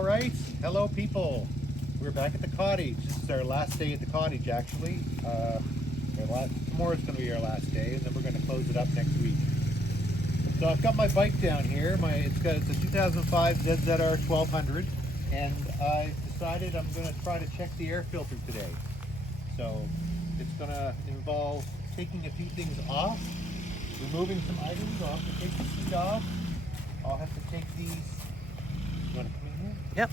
All right, hello people. We're back at the cottage. This is our last day at the cottage, actually. Tomorrow's going to be our last day, and then we're going to close it up next week. So I've got my bike down here. It's a 2005 ZZR 1200, and I decided I'm going to try to check the air filter today. So it's going to involve taking a few things off, removing some items. I'll have to take the seat off. I'll have to take these. You want to come in here? Yep.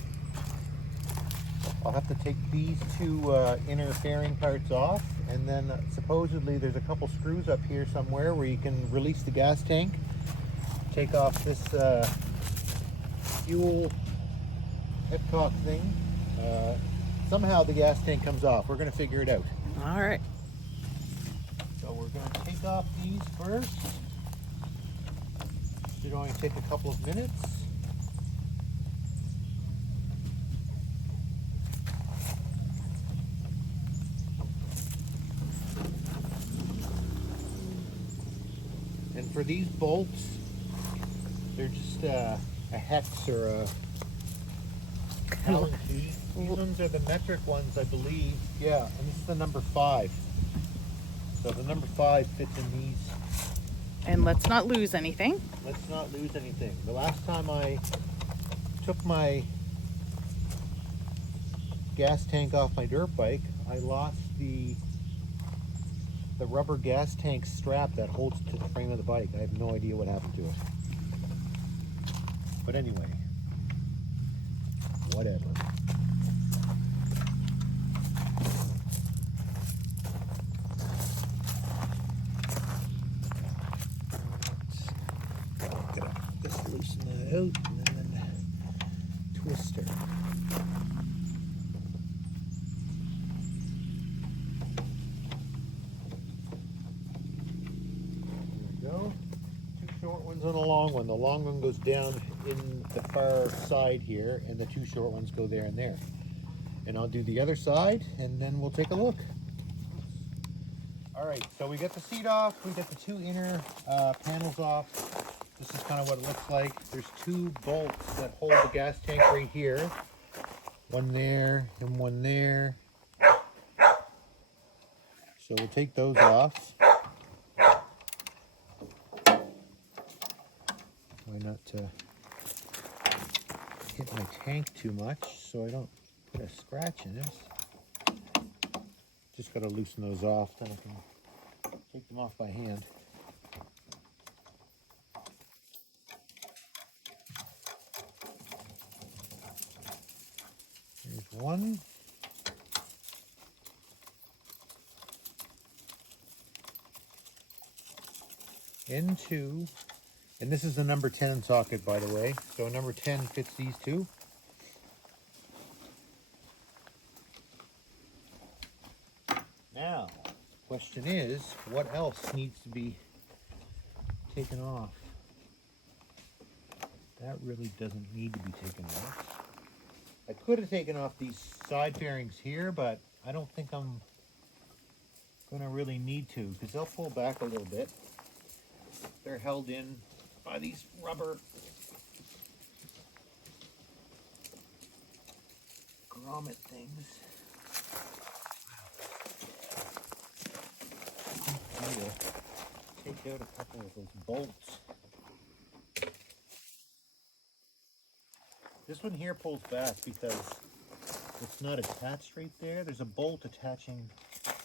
I'll have to take these two inner fairing parts off, and then supposedly there's a couple screws up here somewhere where you can release the gas tank. Take off this fuel headcock thing. Somehow the gas tank comes off. We're going to figure it out. All right. So we're going to take off these first. It's going to take a couple of minutes. And for these bolts, they're just a hex or a Allen key. These ones are the metric ones, I believe. Yeah, and this is the number 5. So the number 5 fits in these. And let's not lose anything. Let's not lose anything. The last time I took my gas tank off my dirt bike, I lost the rubber gas tank strap that holds to the frame of the bike. I have no idea what happened to it. But anyway, whatever. Just loosen that out and then twist her. Go. 2 short ones and a long one. The long one goes down in the far side here, and the 2 short ones go there and there. And I'll do the other side, and then we'll take a look. All right, so we got the seat off. We got the 2 inner panels off. This is kind of what it looks like. There's 2 bolts that hold the gas tank right here. One there and one there. So we'll take those off. Try not to hit my tank too much so I don't put a scratch in it. Just got to loosen those off, then I can take them off by hand. There's one. And 2. And this is the number 10 socket, by the way. So number 10 fits these 2. Now, question is, what else needs to be taken off? That really doesn't need to be taken off. I could have taken off these side bearings here, but I don't think I'm going to really need to, because they'll pull back a little bit. They're held in by these rubber grommet things. I will take out a couple of those bolts. This one here pulls back because it's not attached right there. There's a bolt attaching.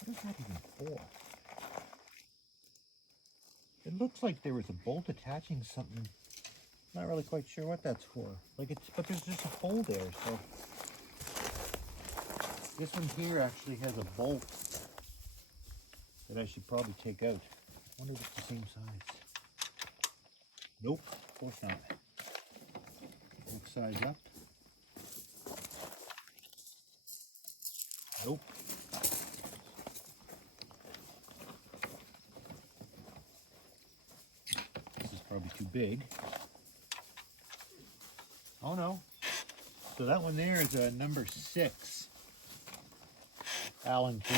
What is that even for? It looks like there was a bolt attaching something. Not really quite sure what that's for. But there's just a hole there. So this one here actually has a bolt that I should probably take out. I wonder if it's the same size. Nope, of course not. Next size up. Nope. This is probably too big. Oh no. So that one there is a number 6 Allen key.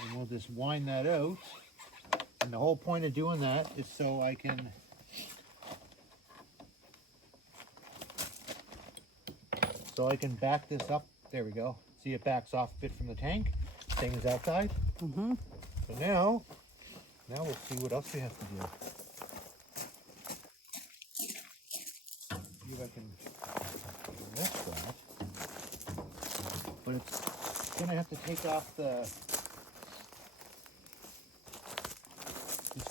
And we'll just wind that out. And the whole point of doing that is so I can So I can back this up. There we go. See, it backs off a bit from the tank. Same as that side. Mm-hmm. So now we'll see what else we have to do. See if I can lift that. But it's gonna have to take off this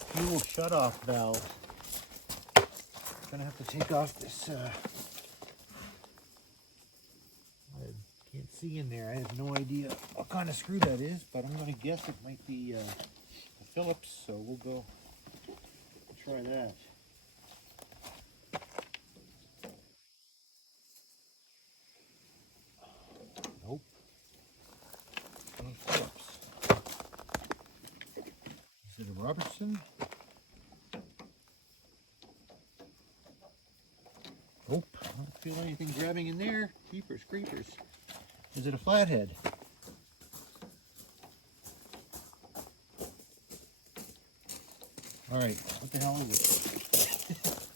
fuel shutoff valve. It's gonna have to take off this. I can't see in there. I have no idea what kind of screw that is, but I'm gonna guess it might be a Phillips. So we'll go try that. Nope. Phillips. Is it a Robertson? Nope. I don't feel anything grabbing in there. Keepers, creepers. Is it a flathead? All right. What the hell is it?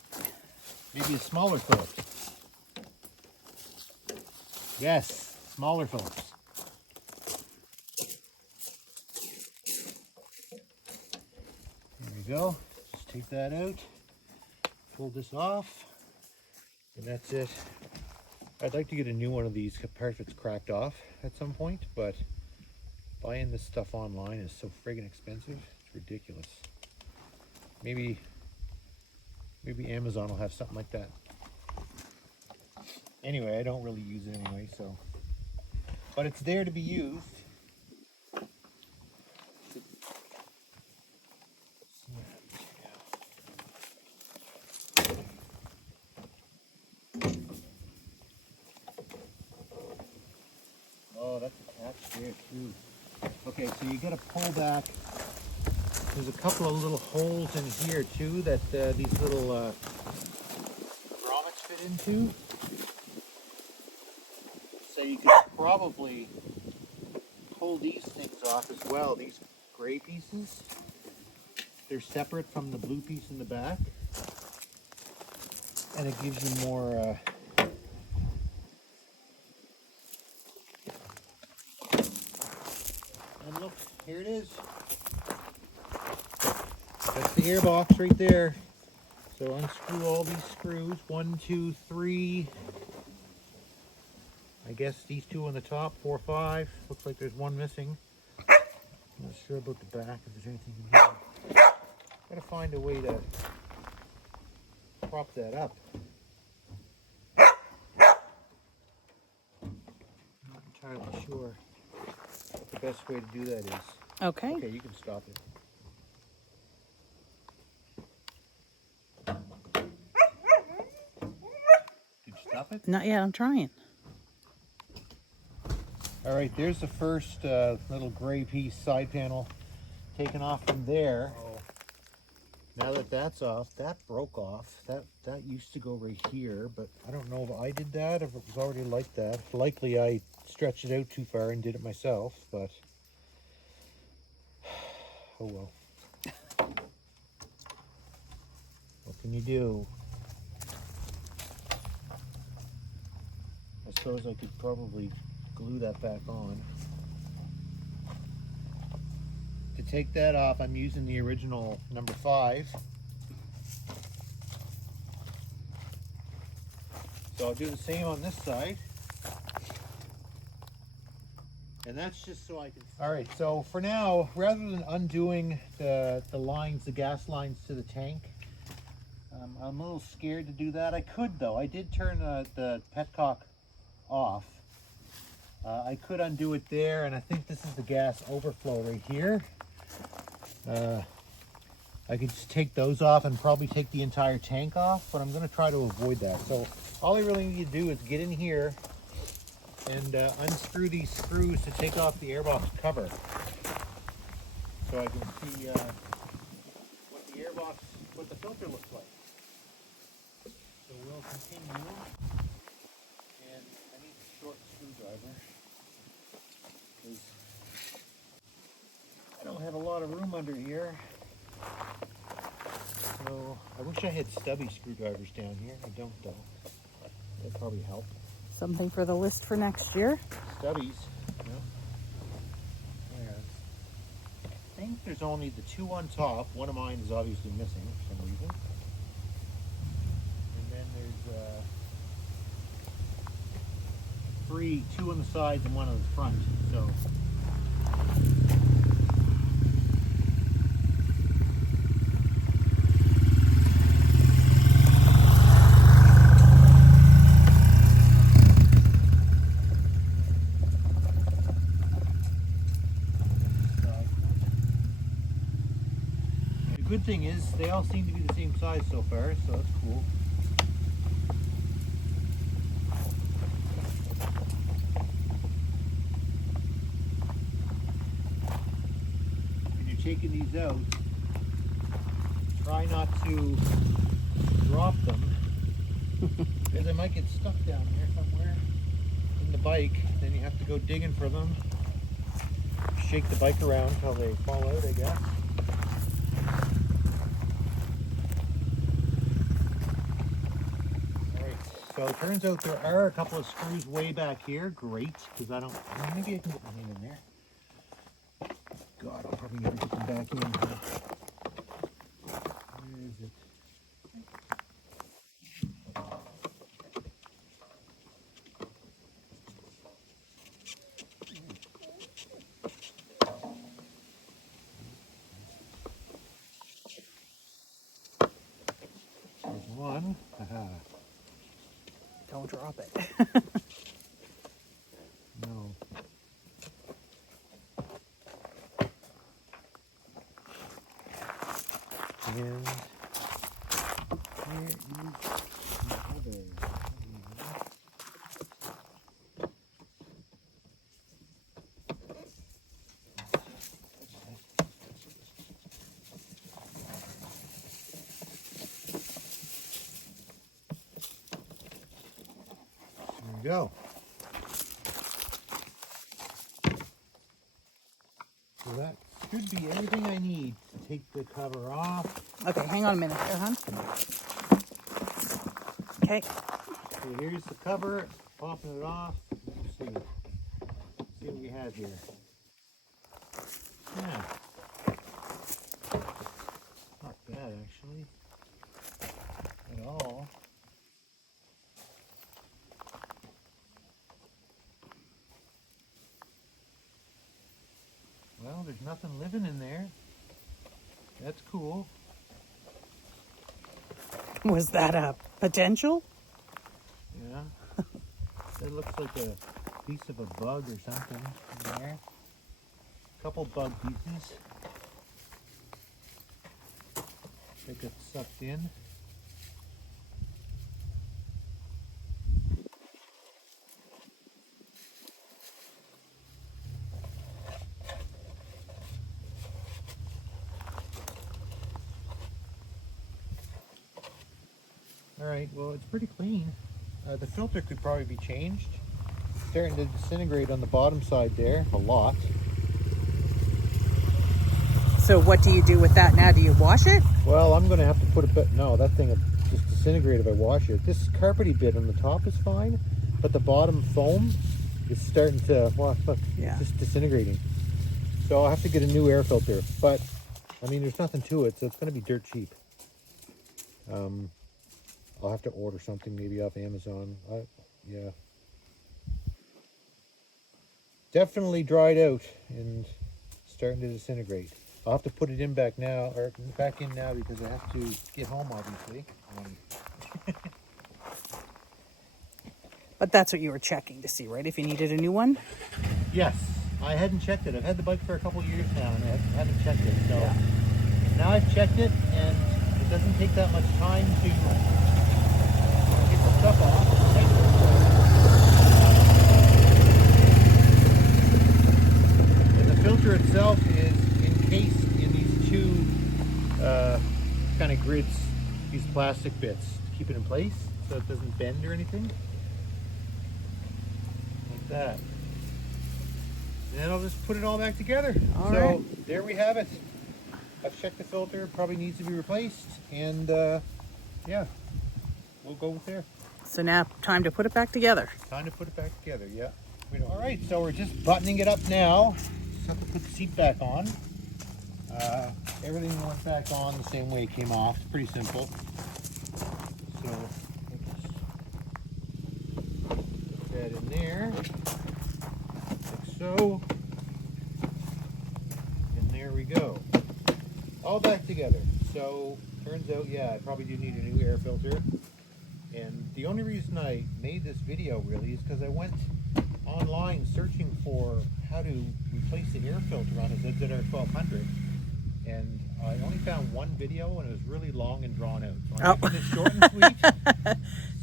Maybe a smaller Phillips. Yes, smaller Phillips. There we go. Just take that out. Pull this off. And that's it. I'd like to get a new one of these part if it's cracked off at some point, but buying this stuff online is so friggin' expensive. It's ridiculous. Maybe Amazon will have something like that. Anyway, I don't really use it anyway, so. But it's there to be used. Oh, that's attached there too. Okay, so you got to pull back. There's a couple of little holes in here too that these little grommets fit into. So you could probably pull these things off as well. These gray pieces, they're separate from the blue piece in the back, and it gives you more. And look, here it is. That's the airbox right there. So unscrew all these screws. 1, 2, 3. I guess these two on the top, 4, 5. Looks like there's one missing. I'm not sure about the back, if there's anything in here. Gotta find a way to prop that up. I'm not entirely sure what the best way to do that is. Okay. Okay, you can stop it. Did you stop it? Not yet. I'm trying. All right, there's the first little gray piece side panel taken off from there. Now that that's off, that broke off. That used to go right here, but I don't know if I did that, if it was already like that. Likely I stretched it out too far and did it myself, but oh well. What can you do? I suppose I could probably glue that back on. To take that off, I'm using the original number 5. So I'll do the same on this side. And that's just so I can... All right, so for now, rather than undoing the lines, the gas lines to the tank, I'm a little scared to do that. I could though. I did turn the petcock off. I could undo it there, and I think this is the gas overflow right here. I could just take those off and probably take the entire tank off, but I'm going to try to avoid that. So all I really need to do is get in here and unscrew these screws to take off the airbox cover, so I can see what the airbox, what the filter looks like. So we'll continue, and I need a short screwdriver because I don't have a lot of room under here. So I wish I had stubby screwdrivers down here. I don't though. That'd probably help. Something for the list for next year. Stubbies. Yeah. There. I think there's only the two on top. One of mine is obviously missing for some reason. And then there's two on the sides and one on the front. So the good thing is they all seem to be the same size so far, so that's cool. Taking these out, try not to drop them because they might get stuck down there somewhere in the bike. Then you have to go digging for them, shake the bike around until they fall out, I guess. Alright, so it turns out there are a couple of screws way back here. Great, because maybe I can get my hand in there. God, I'll probably never get them back in. Where is it? There's one. Aha. Don't drop it. No. And where is the other? There we go. So that should be everything I need to take the cover off. Okay, hang on a minute there, hon. Okay. So here's the cover, popping it off. Let's see what we have here. Yeah. Not bad actually. At all. Well, there's nothing living in there. That's cool. Was that a potential? Yeah. That looks like a piece of a bug or something in there. A couple bug pieces. They got sucked in. Alright, well it's pretty clean. The filter could probably be changed. It's starting to disintegrate on the bottom side there, a lot. So what do you do with that now? Do you wash it? Well, I'm going to have to put a bit, no, that thing will just disintegrate if I wash it. This carpety bit on the top is fine, but the bottom foam is starting to, well, look, Yeah. it's just disintegrating. So I'll have to get a new air filter, but I mean, there's nothing to it, so it's going to be dirt cheap. I'll have to order something maybe off Amazon. Yeah. Definitely dried out and starting to disintegrate. I'll have to put it in back in now because I have to get home obviously. But that's what you were checking to see, right? If you needed a new one? Yes, I hadn't checked it. I've had the bike for a couple years now and I haven't checked it. So Yeah. now I've checked it and it doesn't take that much time to get the stuff off. And the filter itself is encased in these two kind of grids, these plastic bits to keep it in place so it doesn't bend or anything. Like that. And then I'll just put it all back together. All so right. There we have it. I've checked the filter, probably needs to be replaced, and yeah, we'll go with there. So now time to put it back together. Time to put it back together, yeah. All right, so we're just buttoning it up now. Just have to put the seat back on. Everything went back on the same way it came off. It's pretty simple. So put that in there, like so. And there we go. All back together. So turns out, yeah, I probably do need a new air filter. And the only reason I made this video really is because I went online searching for how to replace the air filter on a ZZR 1200, and I only found one video, and it was really long and drawn out. So I'm making this short and sweet.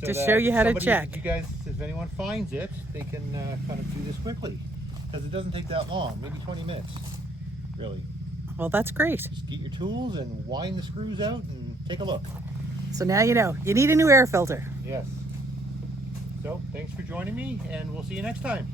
So to show you how to somebody, check. if you guys, if anyone finds it, they can kind of do this quickly, because it doesn't take that long, maybe 20 minutes, really. Well, that's great. Just get your tools and wind the screws out and take a look. So now you know, you need a new air filter. Yes. So thanks for joining me, and we'll see you next time.